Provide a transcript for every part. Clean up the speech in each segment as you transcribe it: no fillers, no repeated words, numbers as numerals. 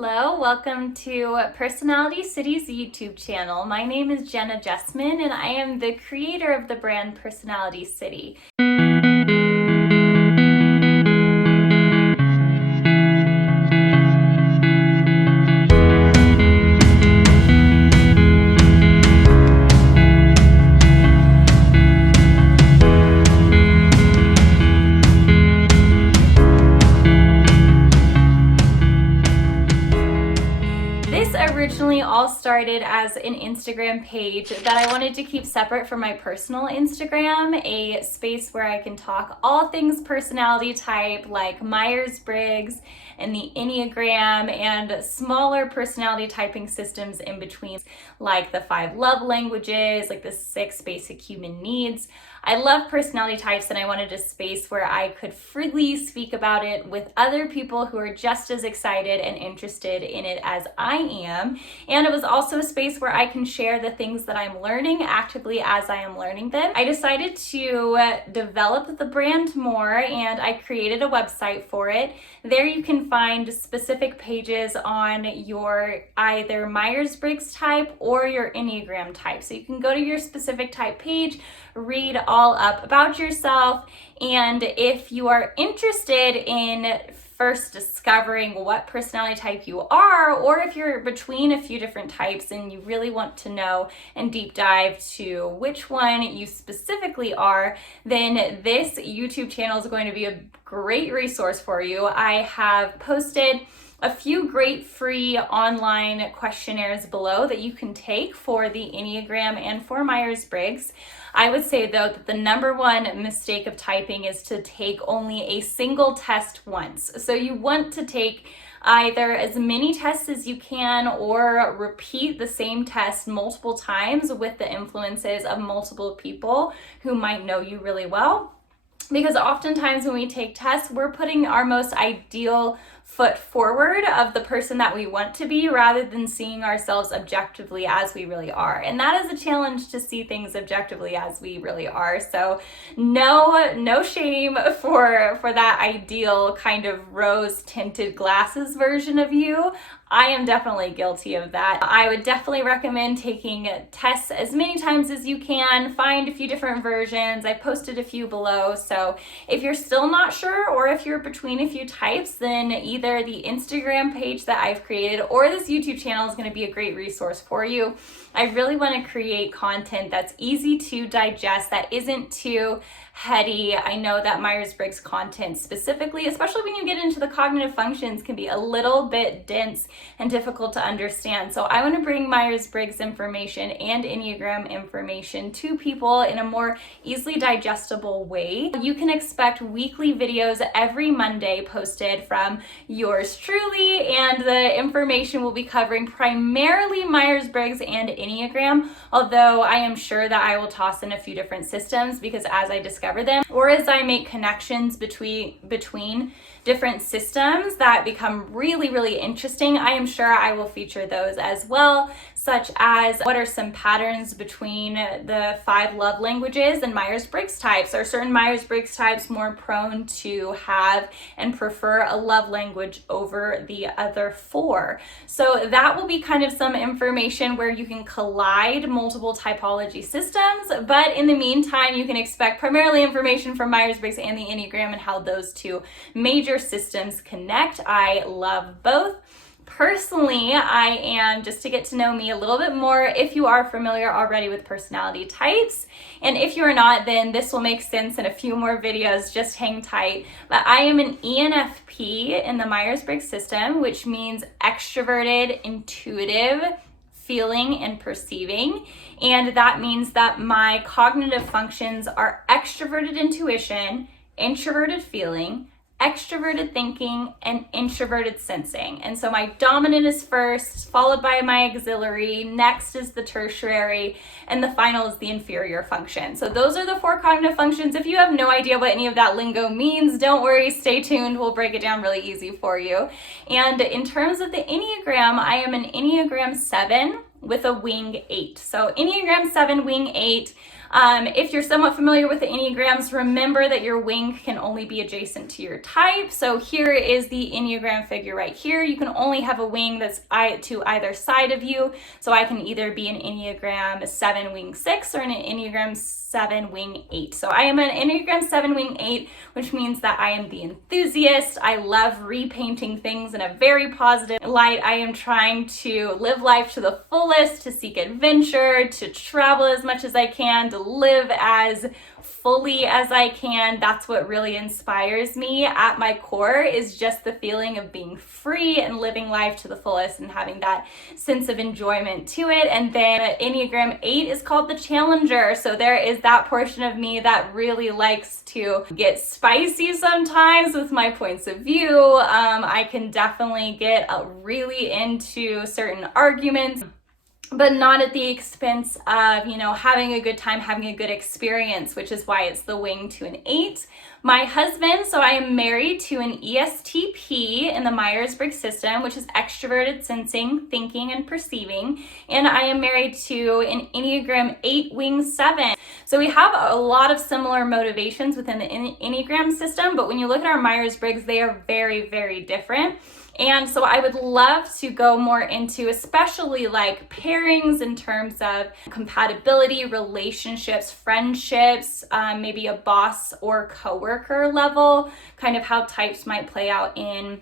Hello, welcome to Personality City's YouTube channel. My name is Jenna Jessman and I am the creator of the brand Personality City. This originally all started as an Instagram page that I wanted to keep separate from my personal Instagram, a space where I can talk all things personality type like Myers-Briggs and the Enneagram and smaller personality typing systems in between, like the 5 love languages, like the 6 basic human needs. I love personality types and I wanted a space where I could freely speak about it with other people who are just as excited and interested in it as I am. And it was also a space where I can share the things that I'm learning actively as I am learning them. I decided to develop the brand more and I created a website for it. There you can find specific pages on your either Myers-Briggs type or your Enneagram type. So you can go to your specific type page, read all up about yourself, and if you are interested in first discovering what personality type you are, or if you're between a few different types and you really want to know and deep dive to which one you specifically are, then this YouTube channel is going to be a great resource for you. I have posted a few great free online questionnaires below that you can take for the Enneagram and for Myers-Briggs. I would say though that the number one mistake of typing is to take only a single test once. So you want to take either as many tests as you can or repeat the same test multiple times with the influences of multiple people who might know you really well. Because oftentimes when we take tests, we're putting our most ideal foot forward of the person that we want to be rather than seeing ourselves objectively as we really are. And that is a challenge, to see things objectively as we really are. So no shame for that ideal kind of rose tinted glasses version of you. I am definitely guilty of that. I would definitely recommend taking tests as many times as you can. Find a few different versions. I posted a few below. So if you're still not sure, or if you're between a few types, then either the Instagram page that I've created or this YouTube channel is going to be a great resource for you. I really want to create content that's easy to digest, that isn't too heady. I know that Myers-Briggs content specifically, especially when you get into the cognitive functions, can be a little bit dense and difficult to understand. So I want to bring Myers-Briggs information and Enneagram information to people in a more easily digestible way. You can expect weekly videos every Monday posted from yours truly, and the information will be covering primarily Myers-Briggs and Enneagram, although I am sure that I will toss in a few different systems because as I discover them or as I make connections between different systems that become really interesting, I am sure I will feature those as well, such as what are some patterns between the 5 love languages and Myers-Briggs types. Are certain Myers-Briggs types more prone to have and prefer a love language over the other 4? So that will be kind of some information where you can collide multiple typology systems, but in the meantime, you can expect primarily information from Myers-Briggs and the Enneagram and how those two major systems connect. I love both. Personally, I am, just to get to know me a little bit more, if you are familiar already with personality types, and if you are not, then this will make sense in a few more videos, just hang tight. But I am an ENFP in the Myers-Briggs system, which means extroverted, intuitive, feeling and perceiving. And that means that my cognitive functions are extroverted intuition, introverted feeling, extroverted thinking, and introverted sensing. And so my dominant is first, followed by my auxiliary, next is the tertiary, and the final is the inferior function. So those are the 4 cognitive functions. If you have no idea what any of that lingo means, don't worry, stay tuned. We'll break it down really easy for you. And in terms of the Enneagram, I am an Enneagram 7 with a wing 8. So Enneagram 7, wing 8. If you're somewhat familiar with the Enneagrams, remember that your wing can only be adjacent to your type. So here is the Enneagram figure right here. You can only have a wing that's to either side of you. So I can either be an Enneagram 7 wing 6 or an Enneagram 7 wing 8. So I am an Enneagram 7 wing 8, which means that I am the enthusiast. I love repainting things in a very positive light. I am trying to live life to the fullest, to seek adventure, to travel as much as I can, to live as fully as I can. That's what really inspires me at my core, is just the feeling of being free and living life to the fullest and having that sense of enjoyment to it. And then Enneagram 8 is called the challenger. So there is that portion of me that really likes to get spicy sometimes with my points of view. I can definitely get really into certain arguments, but not at the expense of, having a good time, having a good experience, which is why it's the wing to an 8. My husband, so I am married to an ESTP in the Myers-Briggs system, which is extroverted sensing, thinking, and perceiving. And I am married to an Enneagram 8 wing 7. So we have a lot of similar motivations within the Enneagram system, but when you look at our Myers-Briggs, they are very, very different. And so I would love to go more into especially like pairings in terms of compatibility, relationships, friendships, maybe a boss or coworker level, kind of how types might play out in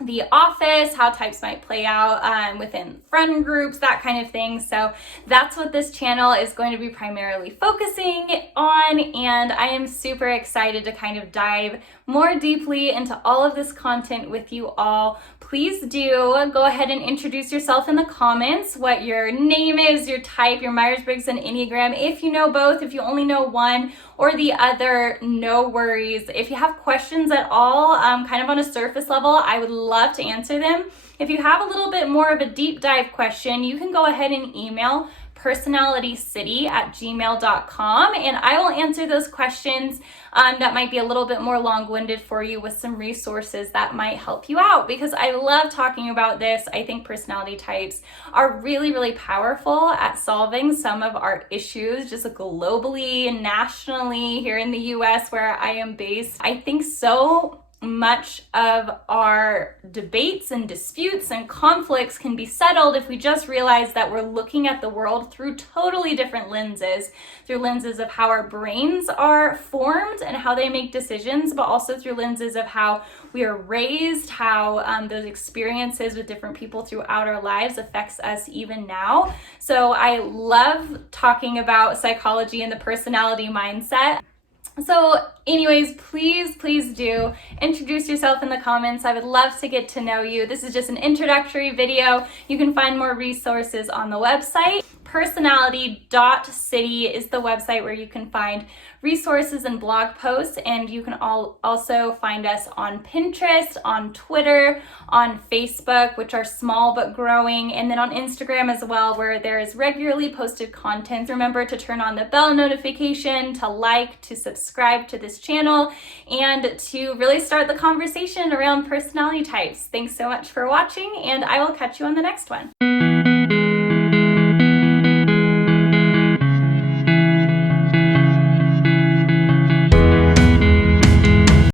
the office, how types might play out within friend groups, that kind of thing. So that's what this channel is going to be primarily focusing on, and I am super excited to kind of dive more deeply into all of this content with you all. Please do go ahead and introduce yourself in the comments, what your name is, your type, your Myers-Briggs and Enneagram. If you know both, if you only know one or the other, no worries. If you have questions at all, kind of on a surface level, I would love to answer them. If you have a little bit more of a deep dive question, you can go ahead and email personalitycity@gmail.com, and I will answer those questions that might be a little bit more long-winded for you with some resources that might help you out, because I love talking about this. I think personality types are really, really powerful at solving some of our issues just globally and nationally here in the US where I am based. I think so much of our debates and disputes and conflicts can be settled if we just realize that we're looking at the world through totally different lenses, through lenses of how our brains are formed and how they make decisions, but also through lenses of how we are raised, how those experiences with different people throughout our lives affects us even now. So I love talking about psychology and the personality mindset. So anyways, please do introduce yourself in the comments. I would love to get to know you. This is just an introductory video. You can find more resources on the website. Personality.city is the website where you can find resources and blog posts, and you can also find us on Pinterest, on Twitter, on Facebook, which are small but growing, and then on Instagram as well, where there is regularly posted content. Remember to turn on the bell notification, to like, to subscribe to this channel, and to really start the conversation around personality types. Thanks so much for watching, and I will catch you on the next one.